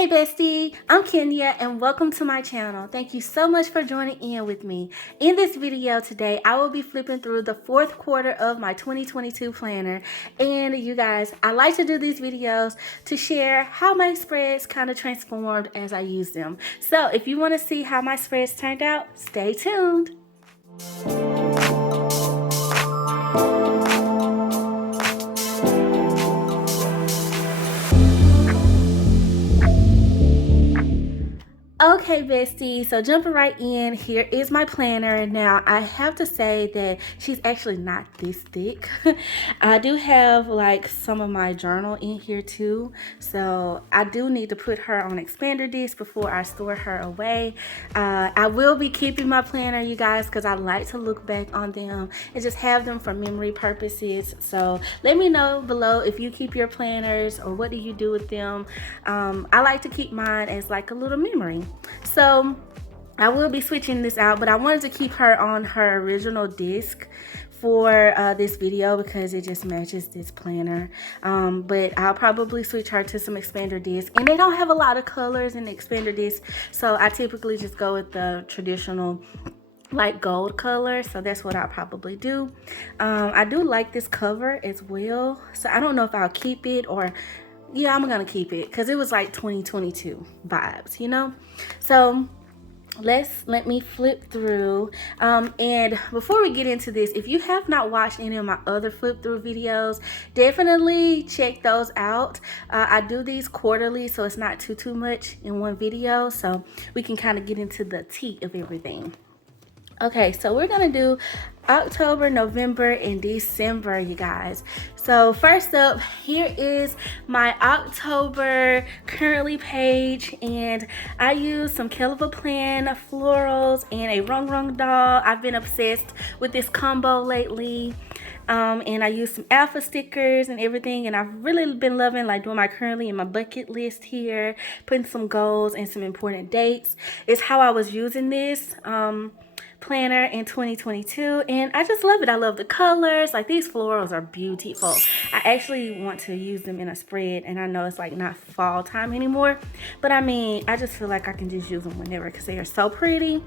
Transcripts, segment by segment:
Hey Bestie, I'm Kenya and welcome to my channel. Thank you so much for joining in with me. In this video today, I will be flipping through the fourth quarter of my 2022 planner. And you guys, I like to do these videos to share how my spreads kind of transformed as I use them. So if you want to see how my spreads turned out, stay tuned. Okay, bestie, so jumping right in, here is my planner. Now, I have to say that she's actually not this thick. I do have like some of my journal in here too, so I do need to put her on expander disc before I store her away. I will be keeping my planner, you guys, because I like to look back on them and just have them for memory purposes. So let me know below if you keep your planners or what do you do with them. I like to keep mine as like a little memory. So I will be switching this out, but I wanted to keep her on her original disc for this video because it just matches this planner. But I'll probably switch her to some expander disc, and they don't have a lot of colors in the expander disc, so I typically just go with the traditional like gold color, so that's what I'll probably do. I do like this cover as well, so I don't know if I'll keep it or yeah, I'm gonna keep it because it was like 2022 vibes, you know. So let me flip through, and before we get into this, if you have not watched any of my other flip through videos, definitely check those out. I do these quarterly, so it's not too much in one video, so we can kind of get into the tea of everything. Okay, so we're gonna do October, November, and December, you guys. So first up, here is my October currently page, and I use some KELL florals and a RONGRONG doll. I've been obsessed with this combo lately. And I use some alpha stickers and everything, and I've really been loving like doing my currently in my bucket list here, putting some goals and some important dates. It's how I was using this planner in 2022, and I just love it. I love the colors. Like, these florals are beautiful. I actually want to use them in a spread, and I know it's like not fall time anymore, but I mean, I just feel like I can just use them whenever because they are so pretty.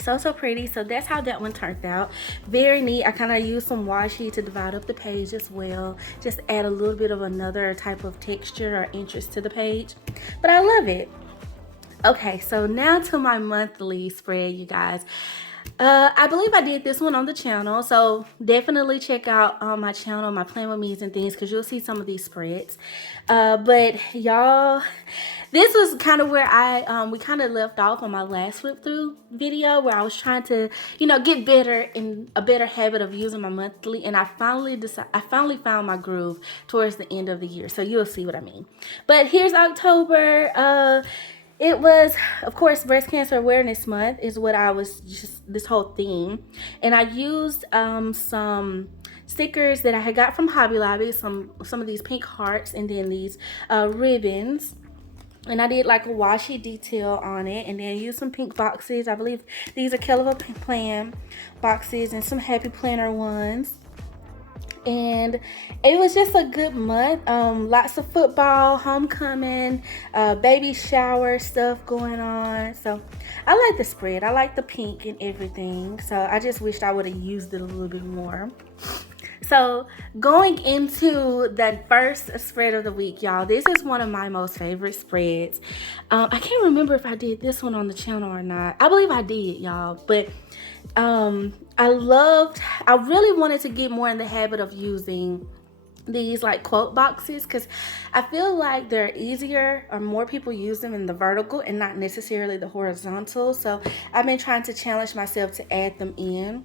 So pretty. So that's how that one turned out. Very neat. I kind of used some washi to divide up the page as well, just add a little bit of another type of texture or interest to the page, but I love it. Okay, so now to my monthly spread, you guys. I believe I did this one on the channel, so definitely check out my channel, my Plan With Me's and things, because you'll see some of these spreads. But y'all, this was kind of where we kind of left off on my last flip through video, where I was trying to, you know, get better in a better habit of using my monthly, and I finally found my groove towards the end of the year, so you'll see what I mean. But here's October. It was, of course, Breast Cancer Awareness Month is what I was just, this whole theme. And I used some stickers that I had got from Hobby Lobby, some of these pink hearts, and then these ribbons. And I did like a washi detail on it, and then used some pink boxes. I believe these are KELL Plan boxes and some Happy Planner ones. And it was just a good month. Lots of football, homecoming, baby shower stuff going on. So I like the spread. I like the pink and everything. So I just wished I would have used it a little bit more. So going into the first spread of the week, y'all, this is one of my most favorite spreads. I can't remember if I did this one on the channel or not. I believe I did, y'all, but I really wanted to get more in the habit of using these like quote boxes, because I feel like they're easier, or more people use them in the vertical and not necessarily the horizontal. So I've been trying to challenge myself to add them in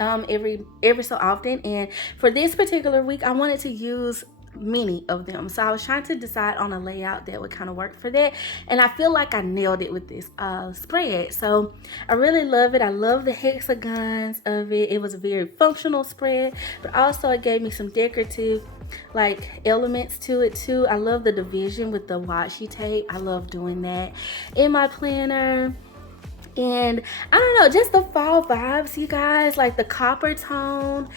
every so often, and for this particular week I wanted to use many of them, so I was trying to decide on a layout that would kind of work for that, and I feel like I nailed it with this spread. So I really love it. I love the hexagons of it. It was a very functional spread, but also it gave me some decorative like elements to it too. I love the division with the washi tape. I love doing that in my planner. And I don't know, just the fall vibes, you guys, like the copper tone.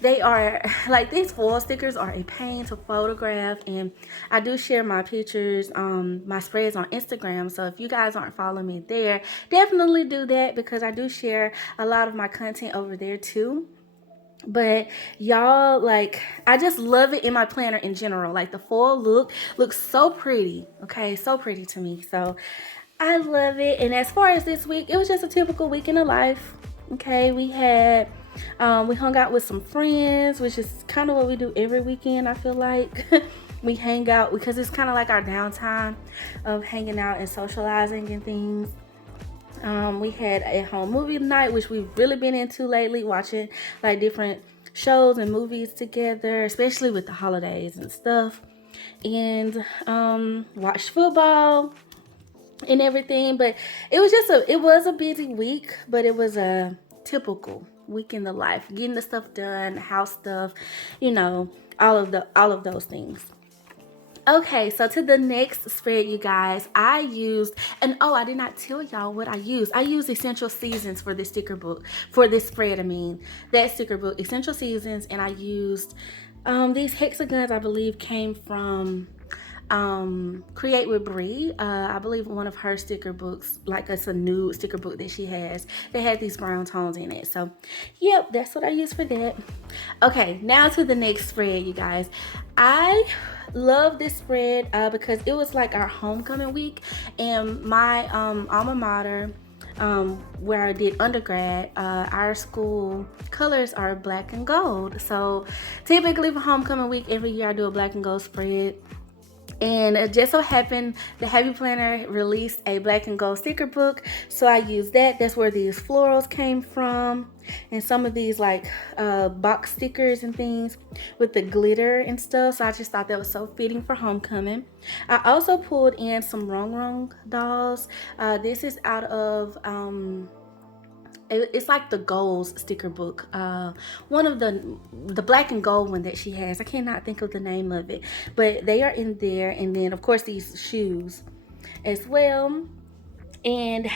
They are like, these foil stickers are a pain to photograph, and I do share my pictures, my spreads on Instagram. So if you guys aren't following me there, definitely do that, because I do share a lot of my content over there too. But y'all, like, I just love it in my planner in general. Like, the fall look looks so pretty. Okay, so pretty to me. So I love it. And as far as this week, it was just a typical week in the life. Okay, we hung out with some friends, which is kind of what we do every weekend, I feel like. We hang out because it's kind of like our downtime of hanging out and socializing and things. We had a home movie night, which we've really been into lately, watching like different shows and movies together, especially with the holidays and stuff. And watched football and everything. But it was a busy week, but it was a typical week in the life, getting the stuff done, house stuff, you know, all of those things. Okay, so to the next spread, you guys, I used, and oh, I did not tell y'all what I used. I used Essential Seasons for this sticker book, for this spread, I mean, that sticker book, Essential Seasons, and I used these hexagons, I believe, came from Create with Brie. I believe one of her sticker books, like it's a new sticker book that she has, they had these brown tones in it. So yep, that's what I used for that. Okay, now to the next spread, you guys. I love this spread because it was like our homecoming week, and my alma mater, where I did undergrad, our school colors are black and gold. So typically for homecoming week every year I do a black and gold spread. And it just so happened the Happy Planner released a black and gold sticker book, so I used that. That's where these florals came from, and some of these like box stickers and things with the glitter and stuff. So I just thought that was so fitting for homecoming. I also pulled in some RONGRONG dolls. This is out of it's like the goals sticker book, one of the black and gold one that she has. I cannot think of the name of it, but they are in there. And then of course these shoes as well. And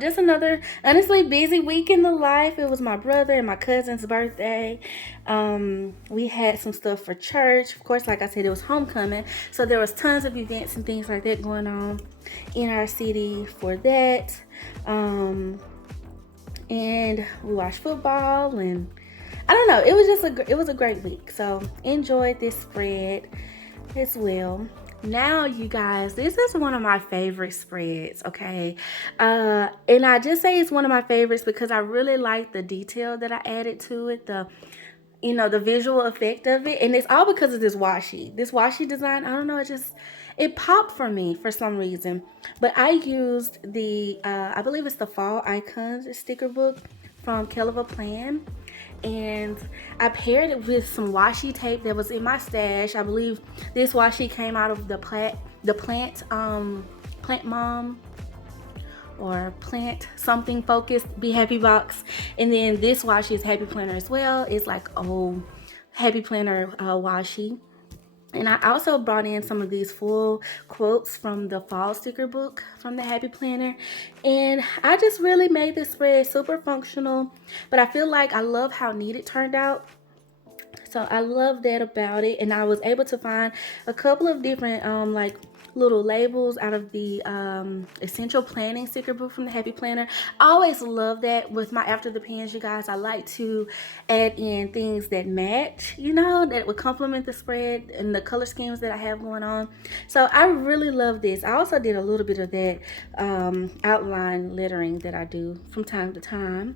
just another honestly busy week in the life. It was my brother and my cousin's birthday. We had some stuff for church, of course. Like I said, it was homecoming, so there was tons of events and things like that going on in our city for that. And we watched football, and I don't know, it was a great week. So enjoyed this spread as well. Now, you guys, this is one of my favorite spreads, okay? And I just say it's one of my favorites because I really like the detail that I added to it, the visual effect of it. And it's all because of this washi design. I don't know, it popped for me for some reason. But I used I believe it's the Fall Icons sticker book from KELL Plan. And I paired it with some washi tape that was in my stash. I believe this washi came out of the Plant Mom or Plant something focused Be Happy box. And then this washi is Happy Planner as well. It's like old Happy Planner washi. And I also brought in some of these full quotes from the fall sticker book from the Happy Planner. And I just really made this spread super functional. But I feel like I love how neat it turned out. So I love that about it. And I was able to find a couple of different like little labels out of the Essential Planning sticker book from the Happy Planner. I always love that with my After the Pans, you guys. I like to add in things that match, that would complement the spread and the color schemes that I have going on. So I really love this. I also did a little bit of that outline lettering that I do from time to time.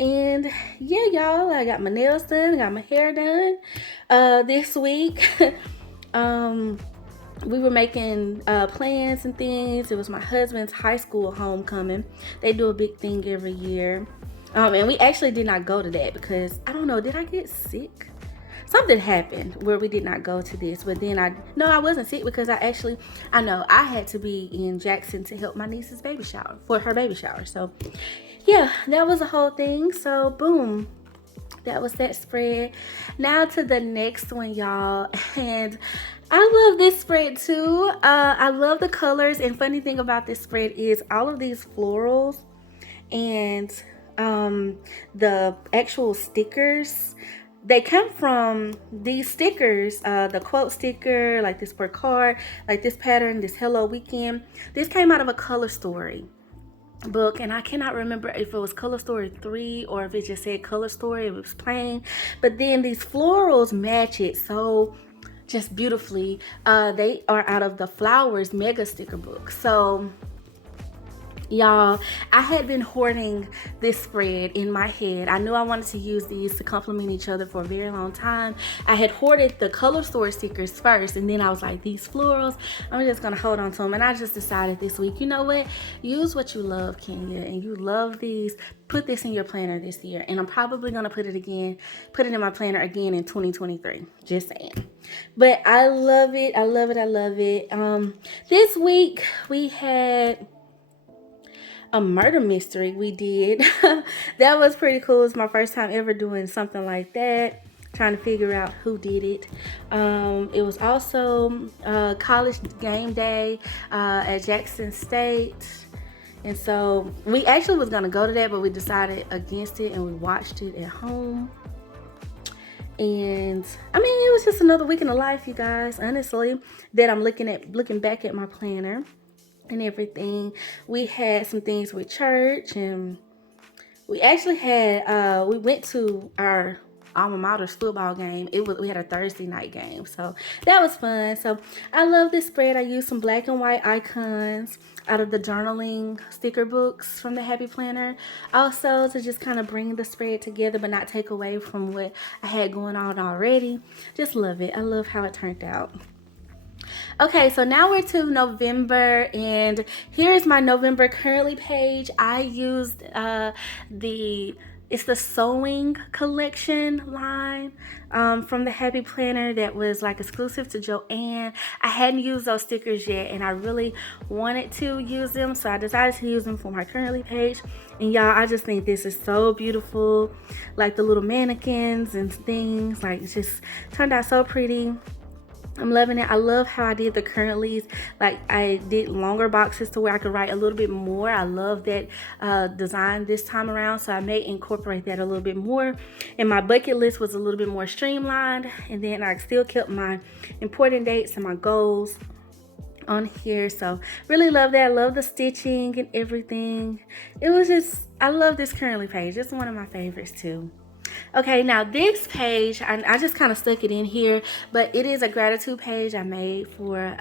And yeah, y'all, I got my nails done, I got my hair done this week. We were making plans and things. It was my husband's high school homecoming. They do a big thing every year. And we actually did not go to that because, I don't know, did I get sick? Something happened where we did not go to this. But then I wasn't sick because I had to be in Jackson to help my niece's baby shower, for her baby shower. So yeah, that was the whole thing. So boom. That was that spread. Now to the next one, y'all. And I love this spread too. I love the colors. And funny thing about this spread is all of these florals and the actual stickers, they come from these stickers, the quote sticker, like this per card, like this pattern, this Hello Weekend. This came out of a Color Story book, and I cannot remember if it was Color Story 3 or if it just said Color Story. It was plain, but then these florals match it so just beautifully. They are out of the Flowers Mega Sticker book. So y'all, I had been hoarding this spread in my head. I knew I wanted to use these to complement each other for a very long time. I had hoarded the Color Story stickers first, and then I was like, these florals, I'm just gonna hold on to them. And I just decided this week, you know what? Use what you love, Kenya, and you love these. Put this in your planner this year, and I'm probably gonna put it in my planner again in 2023. Just saying. But I love it. I love it. I love it. This week we had a murder mystery. We did. That was pretty cool. It's my first time ever doing something like that, trying to figure out who did it. It was also college game day at Jackson State, and so we actually was gonna go to that, but we decided against it, and we watched it at home. And I mean, it was just another week in the life, you guys, honestly, that I'm looking back at my planner and everything. We had some things with church, and we actually had we went to our alma mater's football game. We had a Thursday night game, so that was fun. So I love this spread. I used some black and white icons out of the journaling sticker books from the Happy Planner, also to just kind of bring the spread together but not take away from what I had going on already. Just love it. I love how it turned out. Okay, so now we're to November, and here's my November currently page. I used it's the sewing collection line from the Happy Planner that was like exclusive to Joanne. I hadn't used those stickers yet, and I really wanted to use them, so I decided to use them for my currently page. And y'all, I just think this is so beautiful, like the little mannequins and things. Like, it just turned out so pretty. I'm loving it. I love how I did the currentlies. Like, I did longer boxes to where I could write a little bit more. I love that design this time around, so I may incorporate that a little bit more. And my bucket list was a little bit more streamlined, and then I still kept my important dates and my goals on here. So really love that. I love the stitching and everything. It was just, I love this currently page. It's one of my favorites too. Okay, now this page, I just kind of stuck it in here, but it is a gratitude page I made for,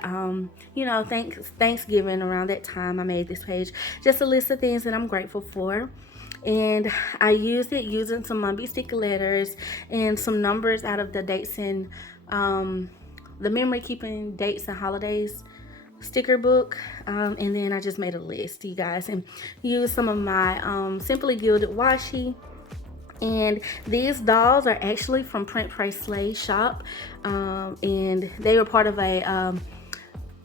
you know, Thanksgiving. Around that time, I made this page. Just a list of things that I'm grateful for. And I used it using some Mumby sticker letters and some numbers out of the dates and the memory keeping dates and holidays sticker book. And then I just made a list, you guys, and used some of my Simply Gilded washi. And these dolls are actually from Print Pray Slay shop, and they were part of a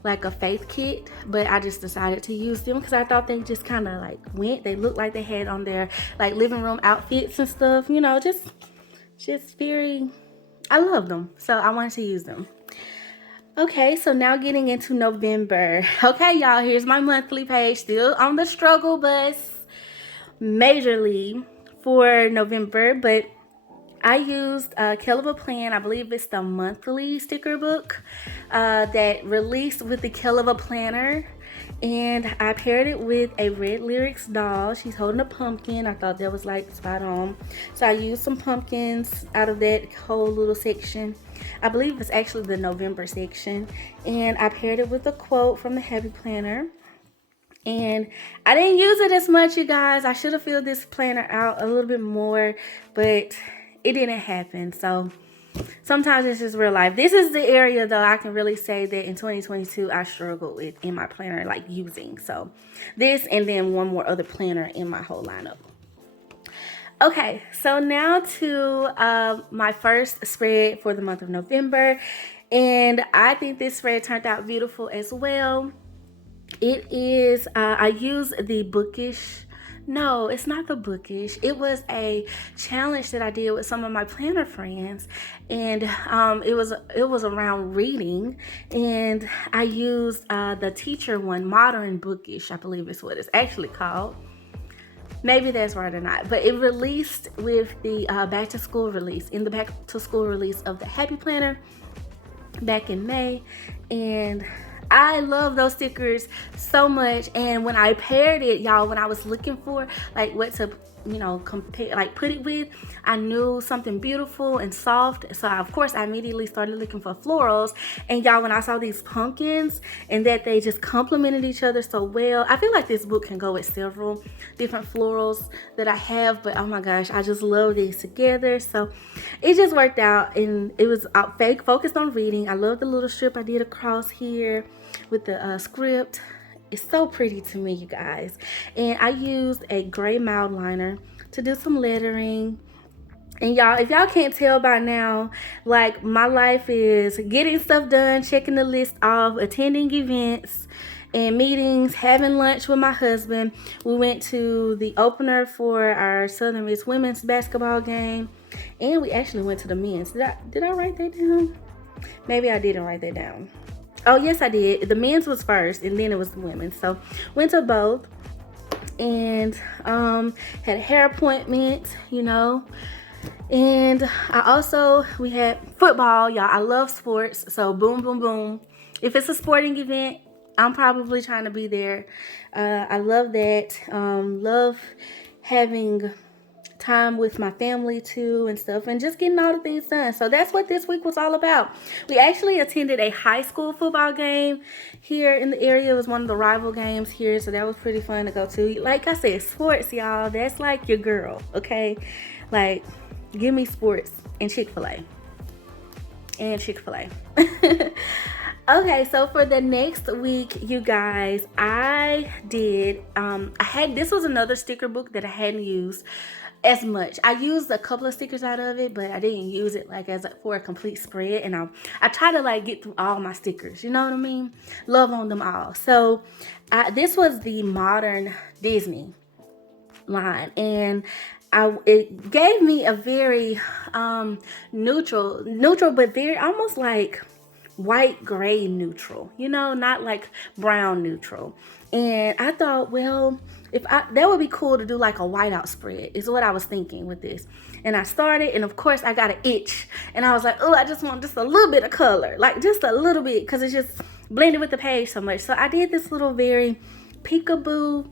like a faith kit, but I just decided to use them because I thought they just kind of like went. They looked like they had on their like living room outfits and stuff, you know, just very, I love them, so I wanted to use them. Okay, so now getting into November. Okay, y'all, here's my monthly page, still on the struggle bus majorly for November, but I used KELL of a Plan. I believe it's the monthly sticker book that released with the KELL of a Planner, and I paired it with a Red Lyrics doll. She's holding a pumpkin. I thought that was like spot on, so I used some pumpkins out of that whole little section. I believe it's actually the November section, and I paired it with a quote from the Happy Planner. And I didn't use it as much, you guys. I should have filled this planner out a little bit more, but it didn't happen. So sometimes it's just real life. This is the area, though, I can really say that in 2022 I struggled with in my planner, like using. So this, and then one more other planner in my whole lineup. Okay, so now to my first spread for the month of November. And I think this spread turned out beautiful as well. It is, I use the Bookish. No, it's not the Bookish. It was a challenge that I did with some of my planner friends, and it was around reading, and I used the teacher one, Modern Bookish, I believe is what it's actually called. Maybe that's right or not, but it released with the back to school release, in the back to school release of the Happy Planner back in May. And I love those stickers so much. And when I paired it, y'all, when I was looking for like what to, you know, compare, like put it with, I knew something beautiful and soft. So of course I immediately started looking for florals. And y'all, when I saw these pumpkins and that they just complemented each other so well, I feel like this book can go with several different florals that I have, but oh my gosh, I just love these together. So it just worked out, and it was focused on reading. I love the little strip I did across here with the script. It's so pretty to me, you guys. And I used a gray mild liner to do some lettering. And y'all, if y'all can't tell by now, like my life is getting stuff done, checking the list off, attending events and meetings, having lunch with my husband. We went to the opener for our Southern Miss women's basketball game, and we actually went to the men's. Did I write that down? Maybe I didn't write that down. Oh, yes, I did. The men's was first, and then it was the women's. So went to both, and had a hair appointment, you know. And we had football, y'all. I love sports, so boom, boom, boom. If it's a sporting event, I'm probably trying to be there. I love that. Love having time with my family too and stuff, and just getting all the things done. So that's what this week was all about. We actually attended a high school football game here in the area. It was one of the rival games here, so that was pretty fun to go to. Like I said, sports, y'all, that's like your girl, okay? Like, give me sports and Chick-fil-A. Okay, so for the next week, you guys, this was another sticker book that I hadn't used as much. I used a couple of stickers out of it, but I didn't use it like for a complete spread. And I try to like get through all my stickers, you know what I mean? Love on them all. So this was the Modern Disney line, and it gave me a very neutral, but very almost like white gray neutral, you know, not like brown neutral. And I thought, well, that would be cool to do like a whiteout spread is what I was thinking with this. And I started, and of course I got an itch, and I was like, oh, I just want just a little bit of color, like just a little bit, because it's just blended with the page so much. So I did this little very peekaboo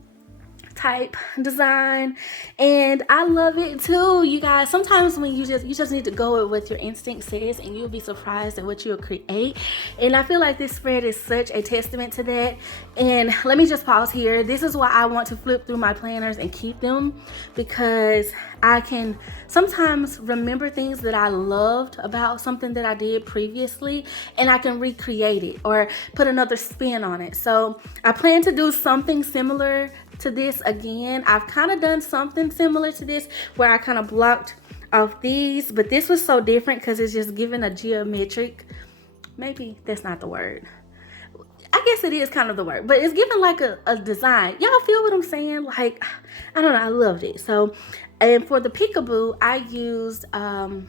type design, and I love it too, you guys. Sometimes when you just need to go with what your instinct says, and you'll be surprised at what you'll create. And I feel like this spread is such a testament to that. And let me just pause here. This is why I want to flip through my planners and keep them, because I can sometimes remember things that I loved about something that I did previously, and I can recreate it or put another spin on it. So I plan to do something similar to this again. I've kind of done something similar to this where I kind of blocked off these, but this was so different because it's just giving a geometric, maybe that's not the word, I guess it is kind of the word, but it's giving like a design. Y'all feel what I'm saying? Like, I don't know, I loved it. So, and for the peekaboo, I used the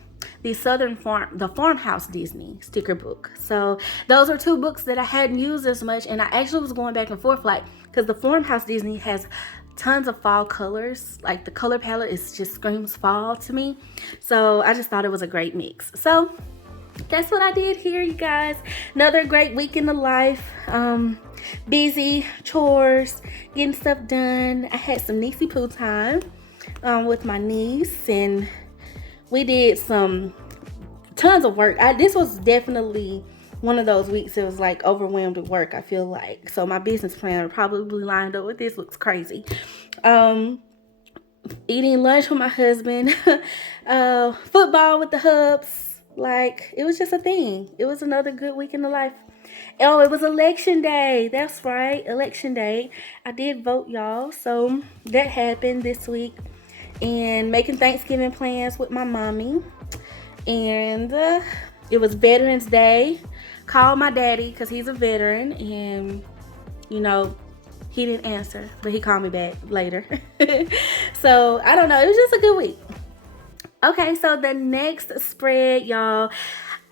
Farmhouse Disney sticker book. So those are two books that I hadn't used as much, and I actually was going back and forth, like, because the Farmhouse Disney has tons of fall colors. Like, the color palette just screams fall to me. So I just thought it was a great mix. So that's what I did here, you guys. Another great week in the life. Busy, chores, getting stuff done. I had some niecey poo time with my niece, and we did tons of work. This was definitely one of those weeks it was like overwhelmed with work, I feel like. So my business plan probably lined up with this. Looks crazy. Eating lunch with my husband. Football with the hubs. Like, it was just a thing. It was another good week in the life. Oh, it was election day. That's right, election day. I did vote, y'all. So that happened this week. And making Thanksgiving plans with my mommy. And it was Veterans Day. Called my daddy because he's a veteran, and you know, he didn't answer, but he called me back later. So I don't know, it was just a good week. Okay, so the next spread, y'all,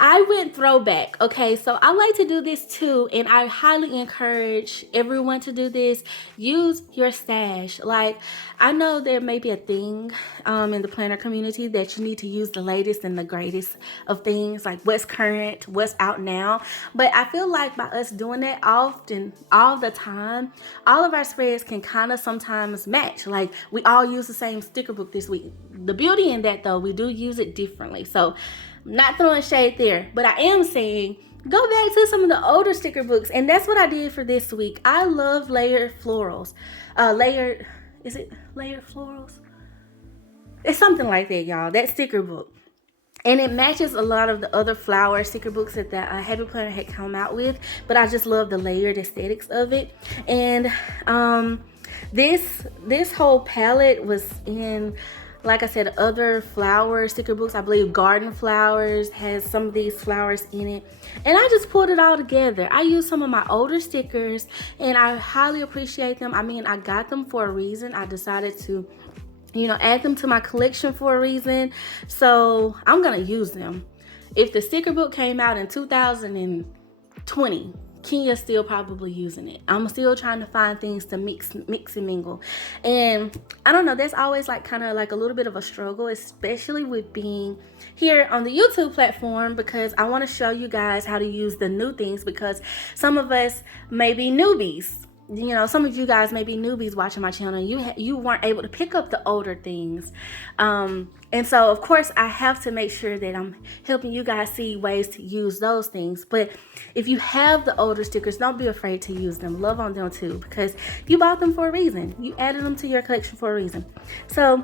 I went throwback. Okay, so I like to do this too, and I highly encourage everyone to do this. Use your stash. Like, I know there may be a thing in the planner community that you need to use the latest and the greatest of things, like what's current, what's out now. But I feel like by us doing that often, all the time, all of our spreads can kind of sometimes match. Like, we all use the same sticker book this week. The beauty in that, though, we do use it differently. So, I'm not throwing shade there, but I am saying go back to some of the older sticker books, and that's what I did for this week. I love layered florals. Is it layered florals? It's something like that, y'all. That sticker book. And it matches a lot of the other flower sticker books that the Happy Planner had come out with, but I just love the layered aesthetics of it. And this whole palette was in, like I said, other flower sticker books. I believe Garden Flowers has some of these flowers in it. And I just pulled it all together. I used some of my older stickers, and I highly appreciate them. I mean, I got them for a reason. I decided to, add them to my collection for a reason. So I'm going to use them. If the sticker book came out in 2020, Kenya's still probably using it. I'm still trying to find things to mix and mingle. And I don't know, that's always like kind of like a little bit of a struggle, especially with being here on the YouTube platform, because I want to show you guys how to use the new things, because some of us may be newbies. Some of you guys may be newbies watching my channel, and you weren't able to pick up the older things. And so, of course, I have to make sure that I'm helping you guys see ways to use those things. But if you have the older stickers, don't be afraid to use them. Love on them too, because you bought them for a reason. You added them to your collection for a reason. So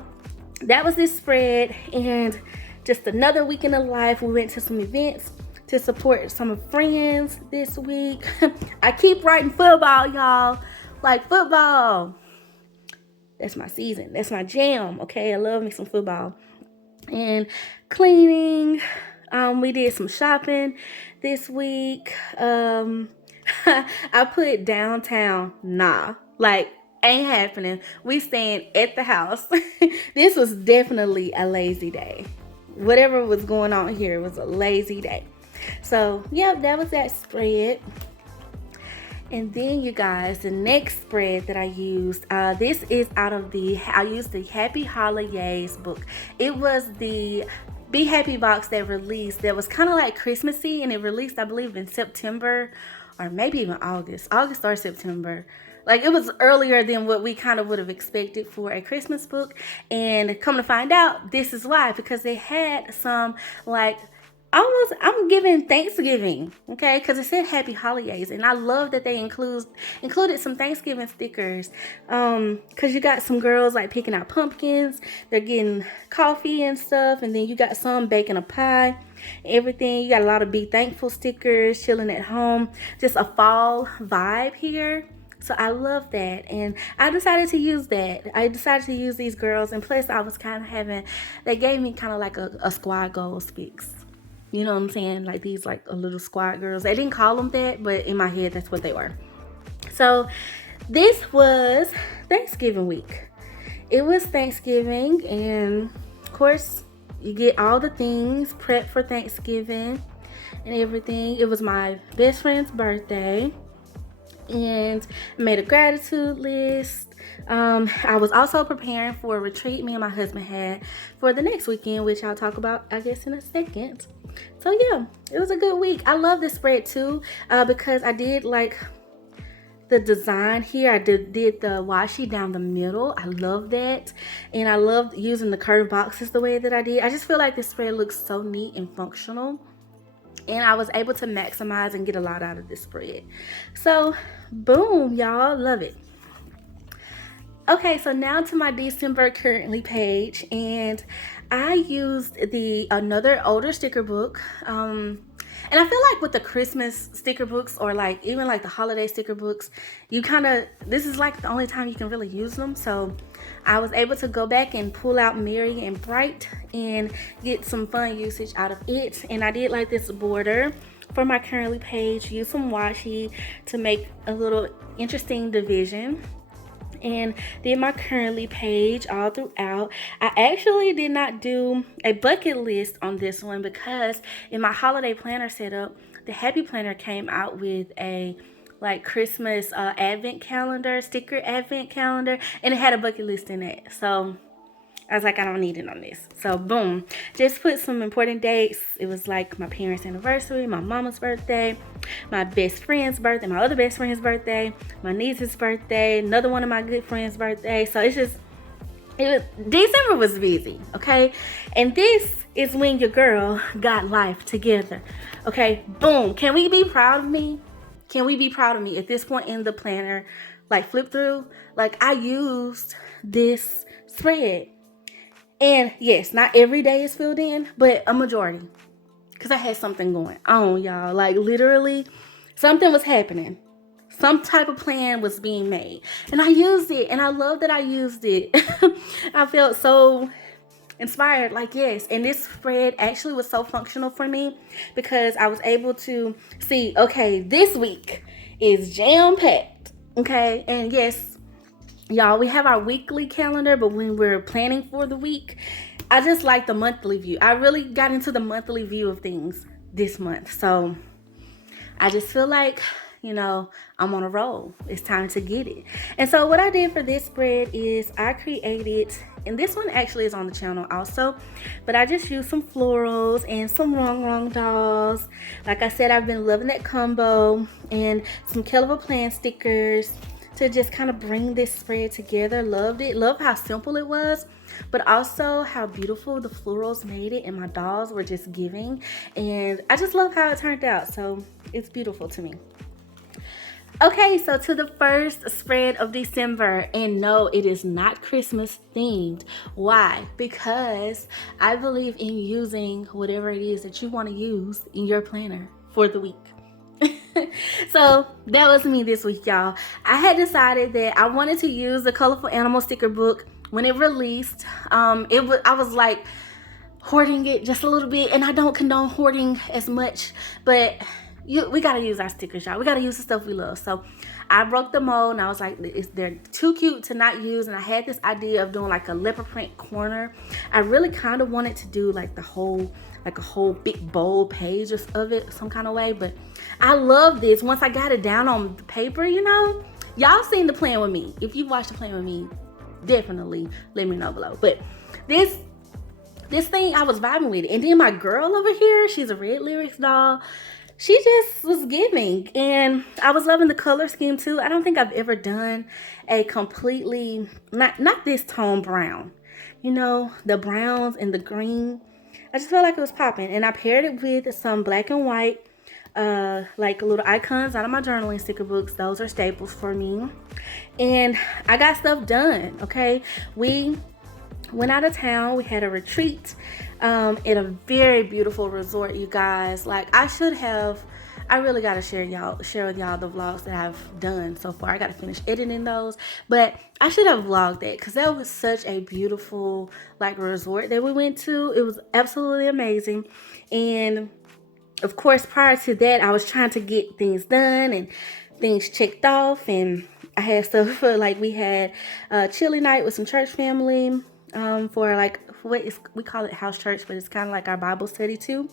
that was this spread, and just another weekend of life. We went to some events to support some friends this week. I keep writing football, y'all. Like, football. That's my season. That's my jam, okay? I love me some football. And cleaning. We did some shopping this week. I put downtown. Nah. Like, ain't happening. We staying at the house. This was definitely a lazy day. Whatever was going on here was a lazy day. So, yep, that was that spread. And then, you guys, the next spread that I used, this is I used the Happy Holidays book. It was the Be Happy box that released, that was kind of like Christmassy, and it released, I believe, in September, or maybe even August or September. Like, it was earlier than what we kind of would have expected for a Christmas book. And come to find out, this is why, because they had some, like, I'm giving Thanksgiving, okay, because it said Happy Holidays, and I love that they included some Thanksgiving stickers, because you got some girls like picking out pumpkins, they're getting coffee and stuff, and then you got some baking a pie, everything. You got a lot of Be Thankful stickers, chilling at home, just a fall vibe here. So I love that, and I decided to use that. I decided to use these girls, and plus I was kind of they gave me kind of like a squad goals fix. You know what I'm saying? Like these, like a little squad girls. They didn't call them that, but in my head, that's what they were. So this was Thanksgiving week. It was Thanksgiving, and of course, you get all the things prepped for Thanksgiving and everything. It was my best friend's birthday, and I made a gratitude list. I was also preparing for a retreat me and my husband had for the next weekend, which I'll talk about, I guess, in a second. So yeah, it was a good week. I love this spread too, because I did like the design here. I did the washi down the middle. I love that, and I loved using the curved boxes the way that I did. I just feel like this spread looks so neat and functional, and I was able to maximize and get a lot out of this spread. So boom, y'all, love it. Okay, so now to my December currently page, and I used another older sticker book. And I feel like with the Christmas sticker books, or like even like the holiday sticker books, this is like the only time you can really use them. So I was able to go back and pull out Merry and Bright and get some fun usage out of it. And I did like this border for my currently page, use some washi to make a little interesting division. and did my currently page all throughout. I actually did not do a bucket list on this one because in my holiday planner setup, the Happy Planner came out with a like Christmas advent calendar, sticker advent calendar, and it had a bucket list in it. So I was like, I don't need it on this. So boom, just put some important dates. It was like my parents' anniversary, my mama's birthday, my best friend's birthday, my other best friend's birthday, my niece's birthday, another one of my good friends' birthday. So December was busy, okay? And this is when your girl got life together, okay? Boom. Can we be proud of me? Can we be proud of me at this point in the planner, like flip through? Like I used this spread. And yes, not every day is filled in, but a majority. Because I had something going on, y'all. Like literally, something was happening. Some type of plan was being made. And I used it. And I love that I used it. I felt so inspired. Like, yes. And this spread actually was so functional for me. Because I was able to see, okay, this week is jam-packed. Okay. And yes, y'all, we have our weekly calendar, but when we're planning for the week, I just like the monthly view. I really got into the monthly view of things this month. So I just feel like, you know, I'm on a roll. It's time to get it. And so what I did for this spread is I created, and this one actually is on the channel also, but I just used some florals and some Wrong dolls. Like I said, I've been loving that combo, and some KELL Plan stickers to just kind of bring this spread together. Loved it. Love how simple it was, but also how beautiful the florals made it, and my dolls were just giving, and I just love how it turned out. So it's beautiful to me. Okay, so to the first spread of December, and no, it is not Christmas themed. Why? Because I believe in using whatever it is that you want to use in your planner for the week. So that was me this week, y'all. I had decided that I wanted to use the Colorful Animal sticker book when it released. I was like hoarding it just a little bit, and I don't condone hoarding as much, but we gotta use our stickers, y'all. We gotta use the stuff we love. So I broke the mold, and I was like, they're too cute to not use. And I had this idea of doing like a leopard print corner. I really kind of wanted to do like a whole big bold page of it some kind of way, but I love this. Once I got it down on the paper, you know, y'all seen the plan with me. If you watched the plan with me, definitely let me know below. But this thing, I was vibing with it. And then my girl over here, she's a Red Lyrics doll. She just was giving, and I was loving the color scheme too. I don't think I've ever done a completely, not this tone brown, you know, the browns and the green. I just felt like it was popping, and I paired it with some black and white, like little icons out of my journaling sticker books. Those are staples for me, and I got stuff done. Okay, we went out of town. We had a retreat in a very beautiful resort, you guys. Like I really gotta share with y'all the vlogs that I've done so far. I gotta finish editing those, but I should have vlogged that because that was such a beautiful like resort that we went to. It was absolutely amazing. And of course, prior to that, I was trying to get things done and things checked off, and I had stuff for like, we had chili night with some church family for like we call it house church, but it's kind of like our Bible study too.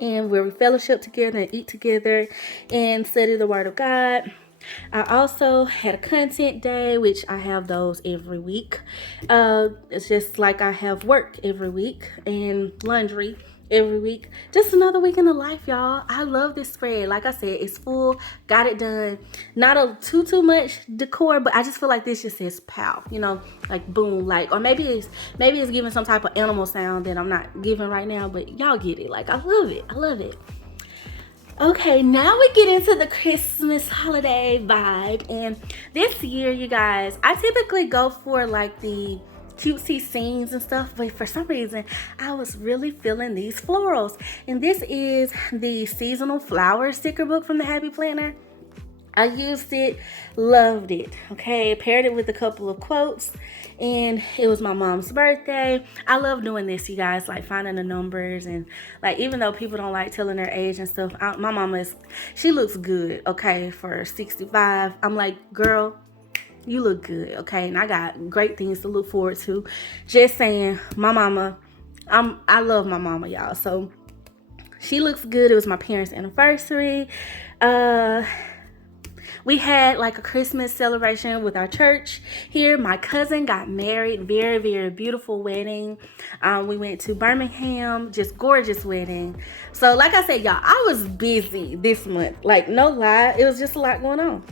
And where we fellowship together and eat together and study the Word of God. I also had a content day, which I have those every week. It's just like I have work every week and laundry every week. Just another week in the life, y'all. I love this spread. Like I said, it's full. Got it done. Not too much decor, but I just feel like this just says pow. You know, like boom, like, or maybe it's giving some type of animal sound that I'm not giving right now, but y'all get it. Like I love it. I love it. Okay, now we get into the Christmas holiday vibe, and this year, you guys, I typically go for like the cutesy scenes and stuff, but for some reason I was really feeling these florals, and this is the seasonal flower sticker book from the Happy Planner. I used it, loved it. Okay, paired it with a couple of quotes, and it was my mom's birthday. I love doing this, you guys, like finding the numbers, and like, even though people don't like telling their age and stuff, my mama she looks good, okay, for 65. I'm like, girl, you look good, okay? And I got great things to look forward to. Just saying, my mama, I love my mama, y'all. So she looks good. It was my parents' anniversary. We had like a Christmas celebration with our church here. My cousin got married. Very, very beautiful wedding. We went to Birmingham. Just gorgeous wedding. So like I said, y'all, I was busy this month. Like, no lie. It was just a lot going on.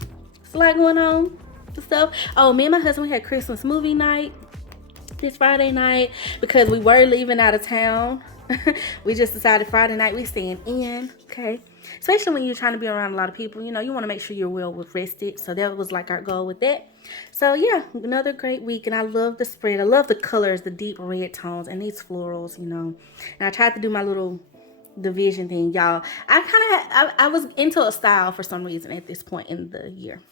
It's a lot going on. Stuff. Oh, me and my husband, we had Christmas movie night this Friday night because we were leaving out of town. We just decided Friday night we staying in, okay? Especially when you're trying to be around a lot of people, you know, you want to make sure you're well rested. So that was like our goal with that. So yeah, another great week. And I love the spread. I love the colors, the deep red tones and these florals, you know. And I tried to do my little division thing, y'all. I was into a style for some reason at this point in the year.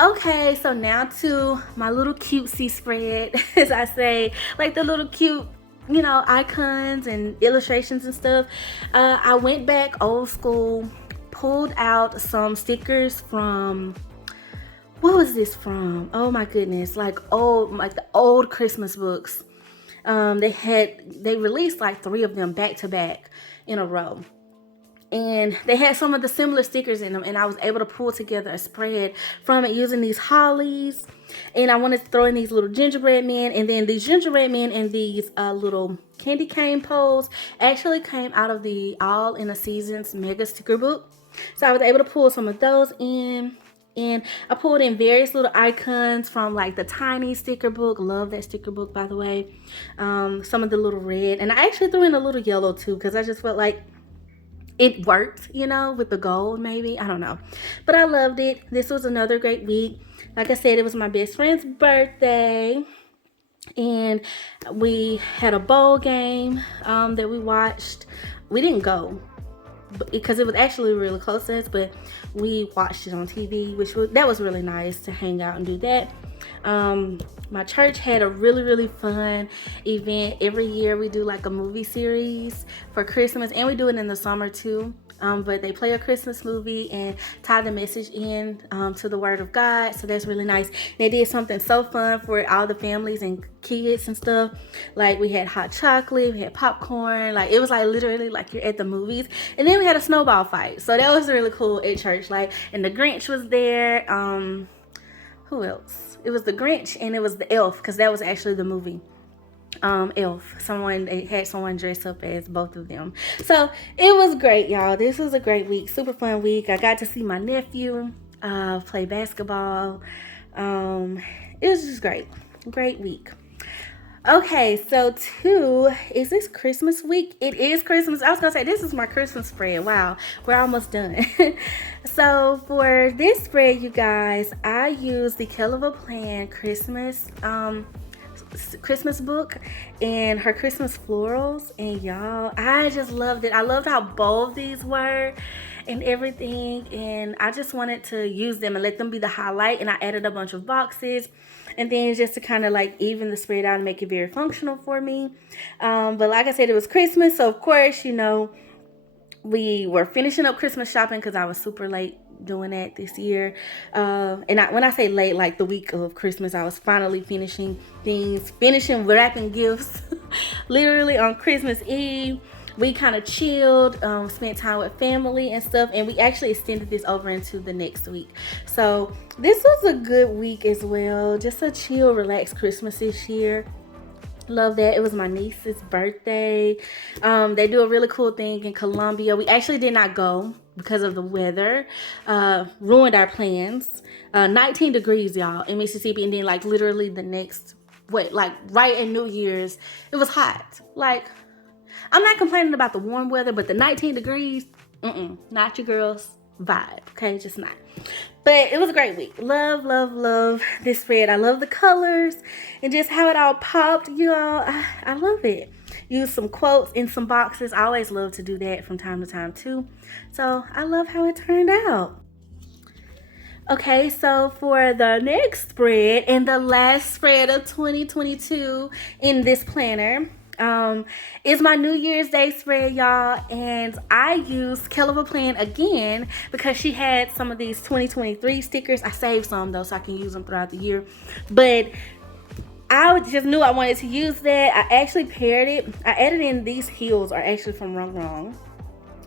Okay, so now to my little cutesy spread, as I say, like the little cute, you know, icons and illustrations and stuff. I went back old school, pulled out some stickers from, what was this from? Oh my goodness, like the old Christmas books. They released like 3 of them back to back in a row. And they had some of the similar stickers in them, and I was able to pull together a spread from it using these hollies. And I wanted to throw in these little gingerbread men, and then these gingerbread men and these little candy cane poles actually came out of the All in a Seasons mega sticker book. So I was able to pull some of those in. And I pulled in various little icons from like the tiny sticker book. Love that sticker book, by the way. Some of the little red, and I actually threw in a little yellow too, because I just felt like it worked, you know, with the gold, maybe. I don't know. But I loved it. This was another great week. Like I said, it was my best friend's birthday. And we had a bowl game that we watched. We didn't go because it was actually really close to us, but we watched it on TV, that was really nice to hang out and do that. My church had a really fun event. Every year we do like a movie series for Christmas, and we do it in the summer too. But they play a Christmas movie and tie the message in to the Word of God. So that's really nice. They did something so fun for all the families and kids and stuff. Like we had hot chocolate, we had popcorn. Like it was like literally like you're at the movies. And then we had a snowball fight. So that was really cool at church. Like, and the Grinch was there. Who else? It was the Grinch and it was the Elf, because that was actually the movie. Elf. They had someone dressed up as both of them. So it was great, y'all. This was a great week. Super fun week. I got to see my nephew play basketball. It was just great. Great week. Okay, so is this Christmas week? It is Christmas. I was gonna say this is my Christmas spread. Wow, we're almost done. So for this spread, you guys, I use the KELL of a Plan Christmas book and her Christmas florals, and y'all, I just loved it. I loved how bold these were and everything, and I just wanted to use them and let them be the highlight. And I added a bunch of boxes, and then just to kind of like even the spread out and make it very functional for me. But like I said, it was Christmas, so of course, you know, we were finishing up Christmas shopping because I was super late doing that this year. And when I say late, like the week of Christmas, I was finally finishing wrapping gifts literally on Christmas Eve. We kind of chilled, spent time with family and stuff, and we actually extended this over into the next week. So this was a good week as well. Just a chill, relaxed Christmas this year. Love that. It was my niece's birthday. They do a really cool thing in Colombia. We actually did not go because of the weather. Ruined our plans. 19 degrees, y'all, in Mississippi. And then like literally the next, like right at New Year's, it was hot. Like, I'm not complaining about the warm weather, but the 19 degrees, not your girl's vibe. Okay, just not. But it was a great week. Love this spread. I love the colors and just how it all popped, y'all. I love it. Use some quotes in some boxes. I always love to do that from time to time too. So I love how it turned out. Okay, so for the next spread and the last spread of 2022 in this planner, It's my New Year's Day spread, y'all, and I used KELL of a Plan again because she had some of these 2023 stickers. I saved some though so I can use them throughout the year, but I just knew I wanted to use that. I actually paired it. I added in these heels are actually from RONGRONG,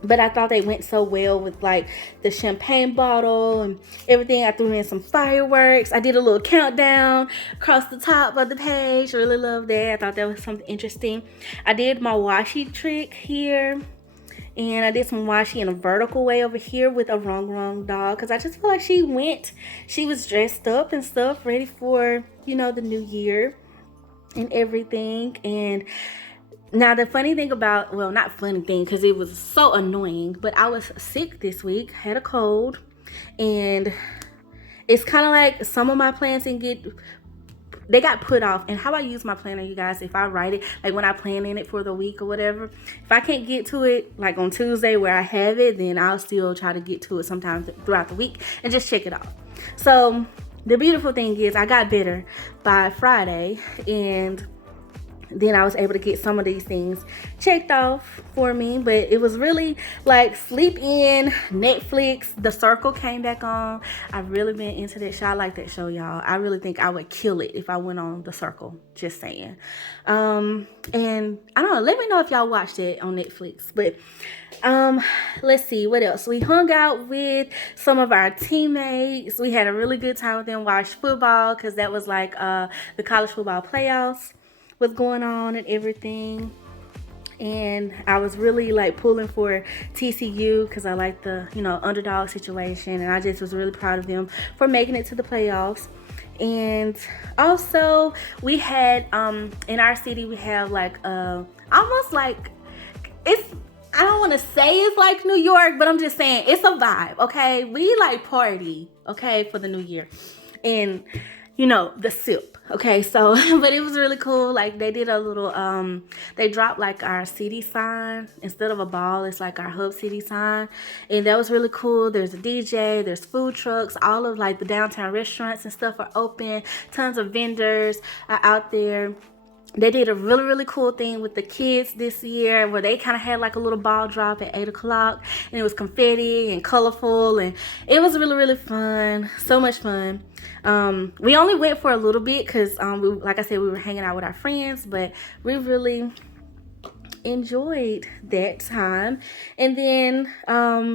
but I thought they went so well with like the champagne bottle and everything. I threw in some fireworks. I did a little countdown across the top of the page. Really love that. I thought that was something interesting. I did my washi trick here, and I did some washi in a vertical way over here with a RONGRONG doll because I just feel like she was dressed up and stuff, ready for, you know, the new year and everything. And now the funny thing about, well, not funny thing because it was so annoying, but I was sick this week, had a cold, and it's kind of like some of my plans they got put off. And how I use my planner, you guys, if I write it, like when I plan in it for the week or whatever, if I can't get to it like on Tuesday where I have it, then I'll still try to get to it sometimes throughout the week and just check it off. So the beautiful thing is I got better by Friday, and then I was able to get some of these things checked off for me. But it was really like sleep in, Netflix. The Circle came back on. I've really been into that show. I like that show, y'all. I really think I would kill it if I went on The Circle, just saying. And I don't know, let me know if y'all watched it on Netflix. But let's see what else. We hung out with some of our teammates. We had a really good time with them. Watched football because that was like the college football playoffs was going on and everything. And I was really like pulling for TCU because I like the, you know, underdog situation, and I just was really proud of them for making it to the playoffs. And also we had in our city we have like almost like, it's, I don't want to say it's like New York, but I'm just saying it's a vibe, okay? We like party, okay, for the new year. And you know, the sip. Okay, so, but it was really cool. Like they did a little, they dropped like our city sign. Instead of a ball, it's like our Hub City sign. And that was really cool. There's a DJ, there's food trucks, all of like the downtown restaurants and stuff are open. Tons of vendors are out there. They did a really, really cool thing with the kids this year where they kind of had like a little ball drop at 8 o'clock, and it was confetti and colorful, and it was really, really fun. So much fun. We only went for a little bit because, like I said, we were hanging out with our friends, but we really enjoyed that time. And then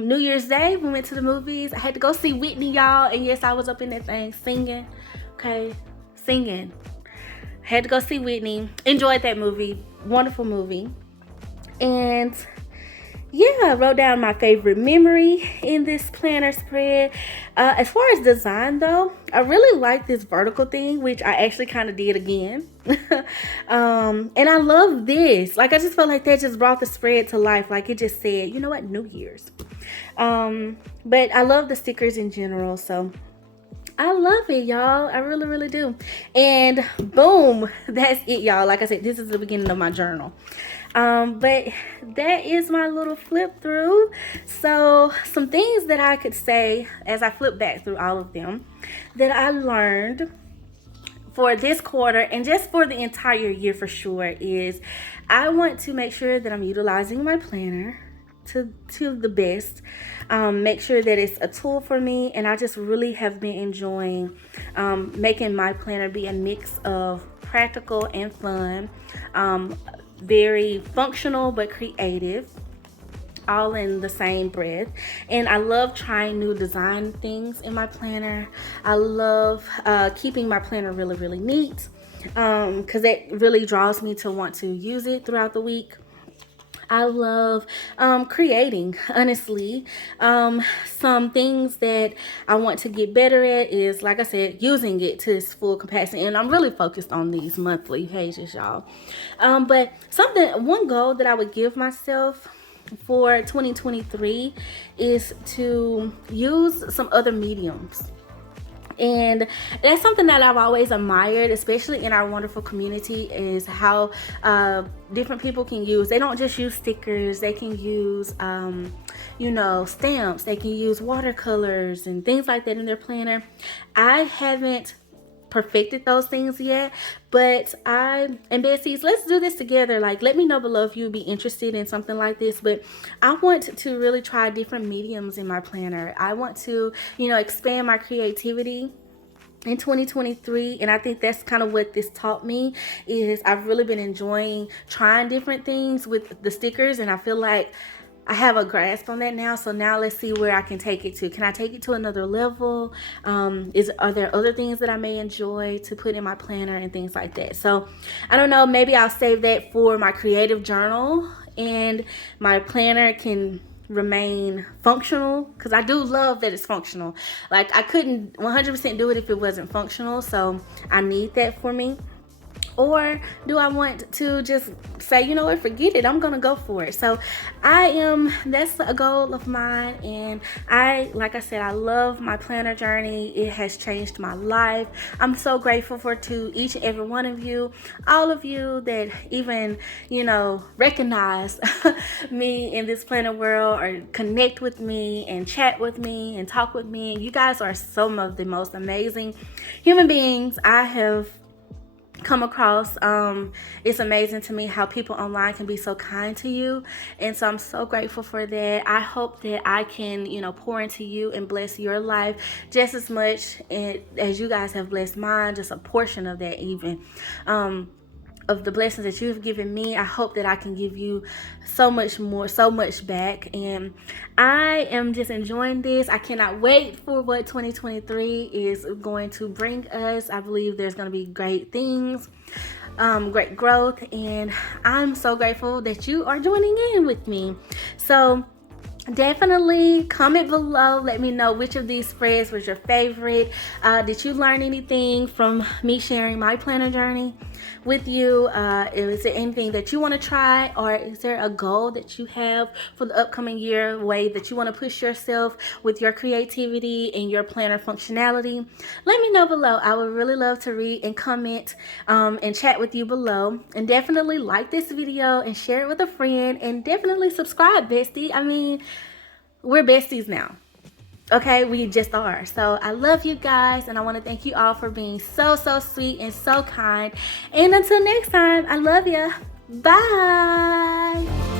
New Year's Day, we went to the movies. I had to go see Whitney, y'all, and yes, I was up in that thing singing. Okay, singing. Had to go see Whitney. Enjoyed that movie. Wonderful movie. And yeah, I wrote down my favorite memory in this planner spread. As far as design though, I really like this vertical thing, which I actually kind of did again. And I love this. Like I just felt like that just brought the spread to life. Like it just said, you know what, New Year's. But I love the stickers in general, so I love it, y'all. I really, really do. And boom, that's it, y'all. Like I said, this is the beginning of my journal. But that is my little flip through. So some things that I could say as I flip back through all of them that I learned for this quarter and just for the entire year for sure is I want to make sure that I'm utilizing my planner to the best. Make sure that it's a tool for me, and I just really have been enjoying making my planner be a mix of practical and fun, very functional but creative, all in the same breath. And I love trying new design things in my planner. I love keeping my planner really, really neat because that really draws me to want to use it throughout the week. I love creating, honestly. Some things that I want to get better at is, like I said, using it to its full capacity. And I'm really focused on these monthly pages, y'all. But one goal that I would give myself for 2023 is to use some other mediums. And that's something that I've always admired, especially in our wonderful community, is how different people can use. They don't just use stickers. They can use, stamps. They can use watercolors and things like that in their planner. I haven't perfected those things yet, but and besties, let's do this together. Like, let me know below if you'd be interested in something like this. But I want to really try different mediums in my planner. I want to, you know, expand my creativity in 2023, and I think that's kind of what this taught me. Is I've really been enjoying trying different things with the stickers, and I feel like I have a grasp on that now. So now let's see where I can take it to. Can I take it to another level? Are there other things that I may enjoy to put in my planner and things like that? So I don't know, maybe I'll save that for my creative journal, and my planner can remain functional, because I do love that it's functional. Like, I couldn't 100% do it if it wasn't functional, so I need that for me. Or do I want to just say, you know what, forget it, I'm gonna go for it? So that's a goal of mine, and like I said, I love my planner journey. It has changed my life. I'm so grateful to each and every one of you, all of you that even, you know, recognize me in this planner world, or connect with me and chat with me and talk with me. You guys are some of the most amazing human beings I have come across. It's amazing to me how people online can be so kind to you, and so I'm so grateful for that. I hope that I can, you know, pour into you and bless your life just as much as you guys have blessed mine, just a portion of that even. Of the blessings that you've given me, I hope that I can give you so much more, so much back. And I am just enjoying this. I cannot wait for what 2023 is going to bring us. I believe there's going to be great things, great growth, and I'm so grateful that you are joining in with me. So definitely comment below. Let me know which of these spreads was your favorite. Did you learn anything from me sharing my planner journey with you? Is there anything that you want to try, or is there a goal that you have for the upcoming year, way that you want to push yourself with your creativity and your planner functionality? Let me know below. I would really love to read and comment and chat with you below. And definitely like this video and share it with a friend, and definitely subscribe, bestie. I mean, we're besties now. Okay, we just are. So I love you guys, and I want to thank you all for being so sweet and so kind. And until next time, I love you. Bye.